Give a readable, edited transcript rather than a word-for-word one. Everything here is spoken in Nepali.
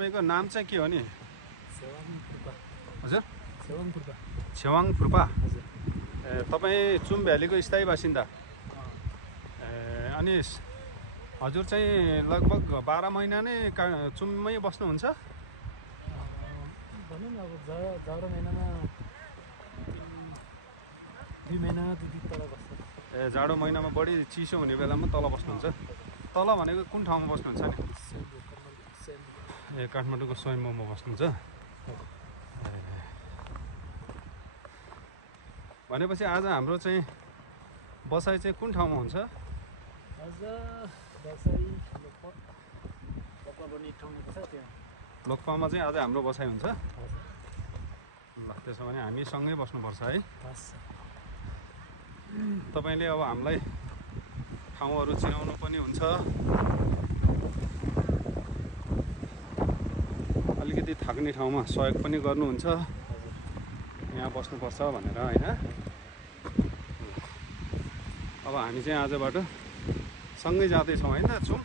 तपाईँको नाम चाहिँ के हो नि? हजुर, छेवाङ फुर्पा। तपाईँ चुम भ्यालीको स्थायी बासिन्दा। अनि हजुर चाहिँ लगभग 12 महिना नै चुममै बस्नुहुन्छ? भनौँ न अब जाडो महिनामा 2 महिना 2 दिन तल बस्छ। जाडो महिनामा बढी चिसो हुने बेलामा तल बस्नुहुन्छ? तल भनेको कुन ठाउँमा बस्नुहुन्छ नि? काठमाडौँको स्वयम्भूमा बस्नुहुन्छ? भनेपछि आज हाम्रो चाहिँ बसाइ चाहिँ कुन ठाउँमा हुन्छ? आज बसाइ लोकपा भन्ने ठाउँमा छ त्यहाँ। लोकपामा चाहिँ आज हाम्रो बसाइ हुन्छ? ल त्यसो भने हामी सँगै बस्नुपर्छ है। तपाईँले अब हामीलाई ठाउँहरू चिनाउनु पनि हुन्छ, अलिकति थाक्ने ठाउँमा सहयोग पनि गर्नुहुन्छ, यहाँ बस्नुपर्छ भनेर होइन। अब हामी चाहिँ आजबाट सँगै जाँदैछौँ होइन चुम?